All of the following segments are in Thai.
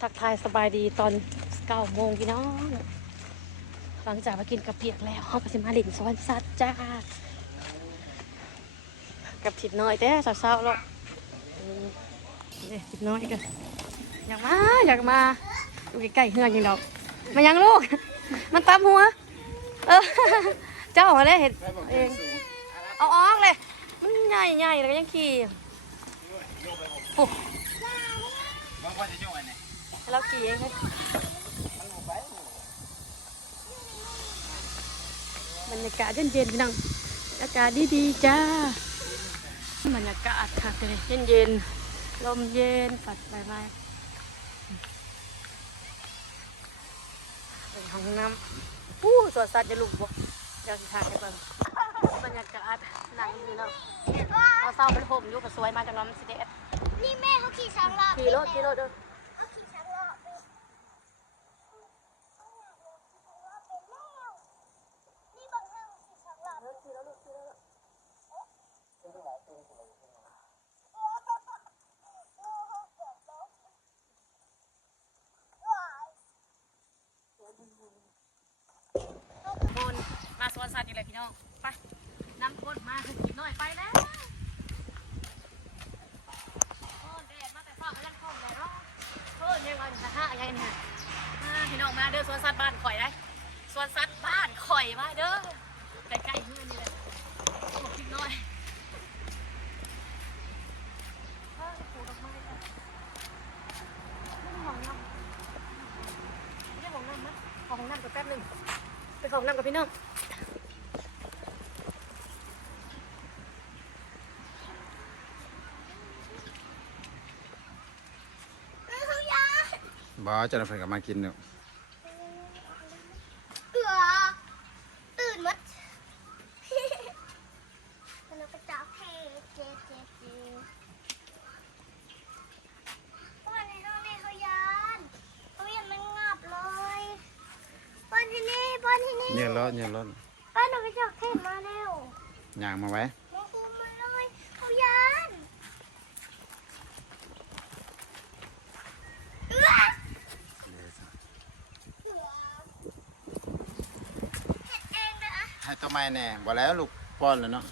ทักทายสบายดีตอนเก้าโมงพี่น้อง หลังจากมากินกระเปียกแล้วเขาก็สิมาหลินสวนสัตว์จ้า กับทิดน้อยแต่สาวๆแล้วอืมนี่ทิดน้อยกันอยากมาอยากมาอยู่ใกล้ๆเฮือนอยังดอกมายังลูก มันตามหัว เออ เจ้ามาเลยเห็นเองเอาออกเลย มันใหญ่ใหญ่ๆแล้วก็ยังขี่โอ้ เราขี่เองเลยบรรยากาศเย็นๆพี่น้องอากาศดีๆจ้าบรรยากาศค่ะเลยเย็นๆลมเย็นปัดใบไม้เป็นห้องน้ำอู้สวนสัตว์จะลุกบ่เดี๋ยวสิทานให้เบิ่งบรรยากาศหนังอยู่เนาะเอาเศร้าเป็นห่มอยู่กับสวยมาจากน้ำมันสิเดดนี่แม่เขาขี่ช้างรอบขี่รถขี่รถเด้อ เขาขี่ช้างรอบไปนี่บังคับขี่ช้างรอบขี่แล้วลูกขี่แล้ว คนมา สวนสัตว์อีกเลยพี่น้อง ไปนำคนมากินหน่อยไปแล้วโอ้แดดมาแต่ฟ้าก็ยังคงแดดเนาะเพิ่นยังว่าจะห้าอะไรเนี่ยอ่าพี่น้องมาเด้อสวนสัตว์บ้านข่อยได้สวนสัตว์บ้านข่อยมาเด้อใกล้ๆเฮือนนี่แหละโอ้กินหน่อยเออปลูกดอกไม้จ้ะไม่ได้มองน้ำไม่ได้มองน้ำนะของน้ำก่อนแป๊บหนึงไปของน้ำกับพี่น้อง เอ้ยเขายา บอจะได้เพิ่นกับมากินเนาะเอือตื่นมัดแล้วก็จับเทเจเจเจป้อนในน้องนี่เขายานเขายันมันงับเลยป้อนที่นี่ป้อนที่นี่เนี่ยรถเนี่ยรถป้อนหนูไปจับเทมาเร็ว ย่างมาไว้ มาคุมมาเลยเขายานเอื้อเห็ดเองนะ ทำไม้แน่บ่แล้วลูกป้อนแล้วเนาะ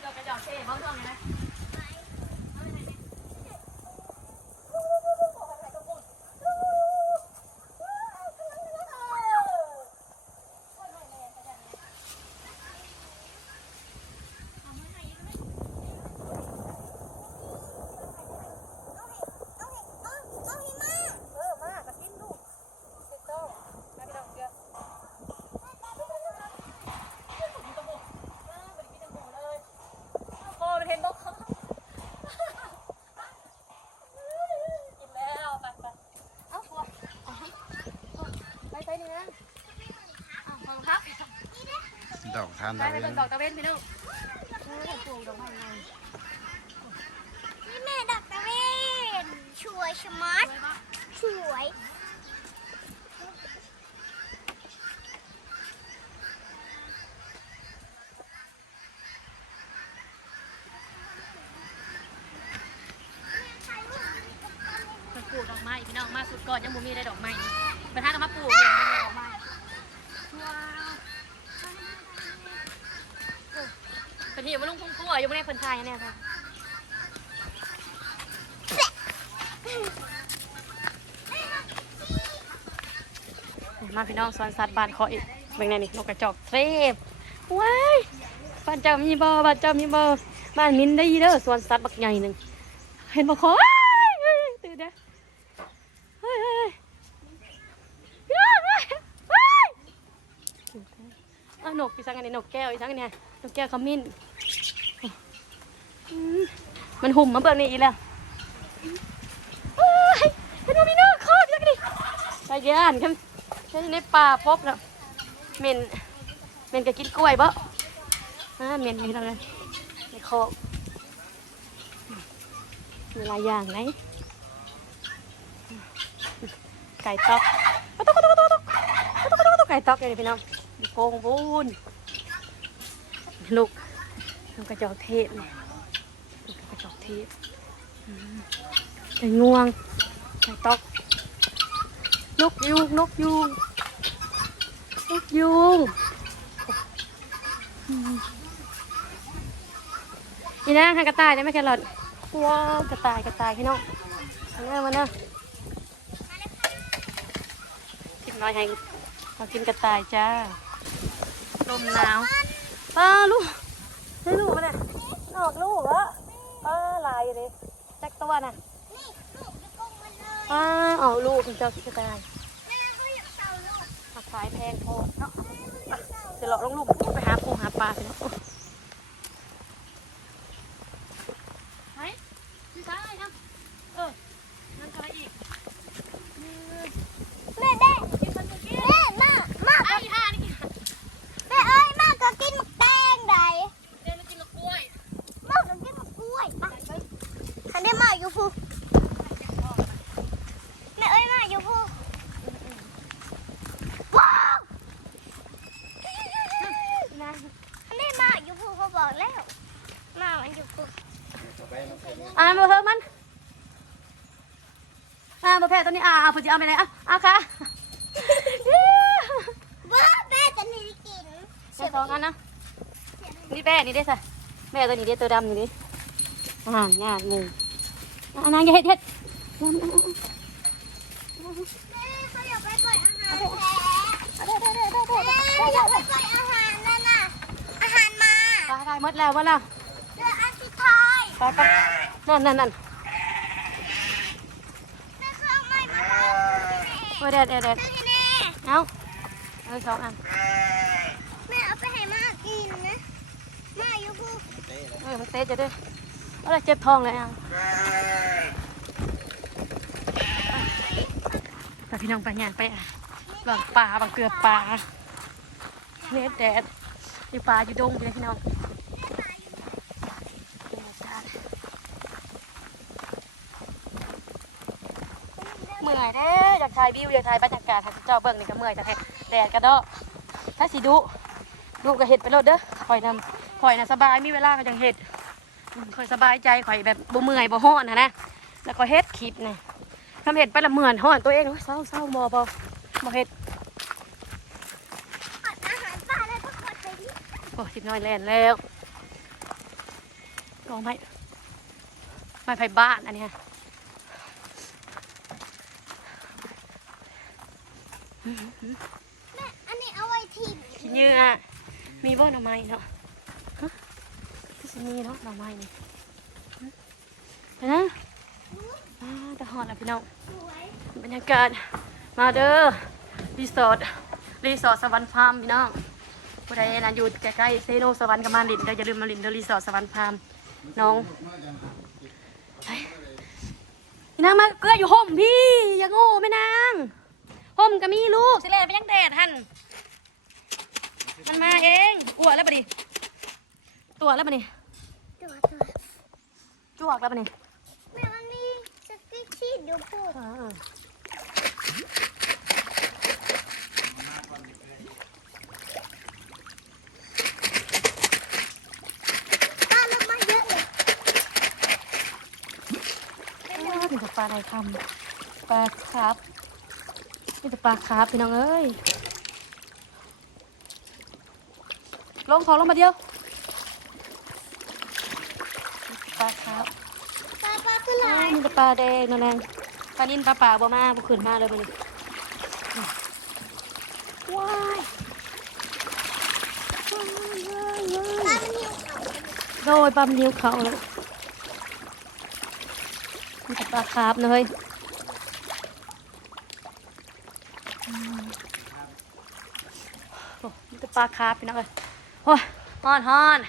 เราไปจอดเช่บ้องทองไงนะเออมากกินลูกเด็กโตมาพี่น้องเกลือโอ้เห็นบอกเขากินแล้วไปไปเอ้าตัวไปไปนี่นะอ้าวของพัก ดอกทานไปดาวไปเรืต้อนงดอกตะเวนพี่น้องเออปลูกดอกไม้ไงนี่แม่ดักตะเวนช่วยชะมัดสวยปะช่วยมันปลูกดอกไม้พี่น้องมาสุดก่อนยังบ่มีได้ดอกไม้นี่ไปทางกันมาปลูกเลยมันมีดอกไม้ คนนี้อยู่มาลุงพุ่งพัวอยู่ไม่ได้คนไทยแน่ค่ะมาพี่น้องสวนสัตว์บ้านขาอีกเบิ่งแน่นี่นกกระจอกเทพว้ายบ้านเจ้ามีบ่บ้านเจ้ามีบ่บ้านมินได้เด้อสวนสัตว์บักใหญ่หนึ่งเห็นบ่คอยเฮ้ยตื่นเด้อเฮ้ยเฮ้ยเฮ้ยเฮ้ยเฮ้ยเอาน กอีสังอันนี้นกแก้วอีสังอันเนี้ยนกแก้วขมิ้นมันหุ่มมาเบิ่งนี่อีแล้วเฮ้ยเป็นว่ามีนกคอบยังไงไปเกี่ยนแค่แค่ในป่าพบแล้วเหม็นเหม็นก็กินกล้วยบ่อ่าเมียนมีอะไรในโคกมีหลายอย่างไหนไก่ตอกตุ๊กตุ๊กตุ๊กตุ๊กตุ๊กตุ๊กตุ๊กไก่ตอกเลยพี่น้อง โกงบูนลูกลูกกระจอกเทพเนี่ยลูกกระจอกเทพอืมไก่งวงไก่ตอก นกยูงนกยูงนกยูงนี่นะให้กระต่ายได้ไหมแครอทว้าวกระต่ายกระต่ายพี่น้องมาเนอะมาเนอะกินน้อยให้มากินกระต่ายจ้า ลมหนาวป้าลูกได้ลูกมาเนี่ยออกลูกเหรอป้าลายเลยแจ็คตัวน่ะนี่ลูกเป้าออกลูกเจ้าสิกระต่ายขายากเต่าลูกผักสายแพงโพเนาะอะเดี๋ยวลงลูกไปหาปูหาปลาไปเนาะไหนพี่ชายครับเออนั่นอะไรอีก แม่แม่แม่มามา ไอ้ห่านี่กิน แม่เอ้ยมาก็กินหมกแดงได เดินมากินลูกกล้วย มาก็กินหมกกล้วยมาคันได้มาอ ยู่พูแม่เอ้ยมาอยู่พูว้าวนะคันได้มาอยู่พูเขาบอกแล้วมามันอยู่พูอ่ามาเพิ่มมันอ่ามาแพ้ตัวนี้อ่าเอาผู้จิเอาไปไหนอะอะค่ะว้าแม่จะหนีกินแม่สองอันนะนี่แม่นี่เด้สะแม่ตัวนี้เด้ตัวดำนี่ดิอ่าญาติหมูอ่านาง อย่าเฮ็ดเฮ็ดอ่าอ่าอ่าแม่เขาอยากไปปล่อยอาหารแพ้แม่อยากไปปล่อยอาหารนั่นน่ะ อาหารมาอ่าไปหมดแล้วหมดแล้วเดืออันสุดท้ายไปไปนั่นนั่นนั่นแม่เข้าไม่มาแล้วโอ้ยเด็ดเด็ดเด็ดที่นี่เอาเอาสองอันแม่เอาไปให้มากินนะมาอยู่พูเออมันเตะจะด้วย อะไรเจ็บท้องเลยอะแต่พี่น้องไปงานไปอะบางป่าบางเกลือป่าเน็ดแดดอยู่ป่าอยู่ดงอยู่เลยพี่น้องเมื่อยเด้ออยากถ่ายวิวอยากถ่ายบรรยากาศให้เจ้าเบิ่งนี่ก็เมื่อยแต่แดดกระดอกถ้าสิดุดูก็เห็ดไปโลดเด้อคอยนำคอยนะสบายมีเวลาก็ยังเห็ด อืมคอยสบายใจคอยแบบบ่เมื่อยบ่ฮ้อนนะนะแล้วก็เฮ็ดคลิปนะทำเห็ดไปละเหมือนฮ้อนตัวเองเศร้าเศร้าบ่บ่บ่เฮ็ดอดอาหารปลาแล้วก็กดไปที่โอ้สิบน้อยแลนแล้วลองไม้ไม้ไผ่บ้านอันนี้แม่อันนี้เอาไว้ทิมขี้เหยื่อมีบ่หน่อไม้เนาะ มีเนาะหน่อไม้นี่เดี๋ยนะอ่าแต่หอดแล้วพี่น้องบรรยากาศมาเด้อรีสอร์ทรีสอร์ทสวรรค์ฟาร์มพี่น้องผู้ใดนะอยู่ใกล้ๆเซโนสวรรค์กับมาลินเด้ออย่าลืมมาลินเด้อรีสอร์ทสวรรค์ฟาร์มน้องพี่นางมาเกลืออยู่ห่มพี่อย่าโง่แม่นางห่มก็มีลูกสิแลไปยังแดดหันมันมาเองอ้วแล้วปะดิตัวแล้วปะนี่ ตัวตัวจวกแล้วปะนี่แม่มันมีสติ๊กชีดอยู่พูอ่าปลาลงมาเยอะเลยอ้าวมีแต่ปลาอะไรคำปลาครับมีแต่ปลาครับพี่น้องเอ้ยลงของลงมาเดียว ปลาครับ ปลาปลาคือห อ้า ลา วย มีแต่ปลาแดงนั่นแหละปลานินปลาป่าบ่มาบ่ขึ้นมาเลยมันว้ายว้ายว้ายว้ายปลามันหิวเขาโดยปลามันนิ้วเขาแล้วมีแต่ปลาคาร์ฟเลยอืมโอ้มีแต่ปลาคาร์ฟพี่น้องเลยโอ้ยฮอนฮอน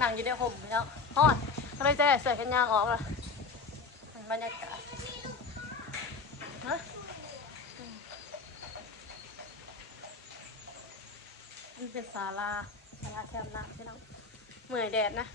นั่งอยู่ในห่มพี่น้องฮอน ก็เลยจะใส่กันยางออกละบรรยากาศนะมันเป็นศาลาศาลาแคมป์น้ำพี่น้องเมื่อยแดดนะ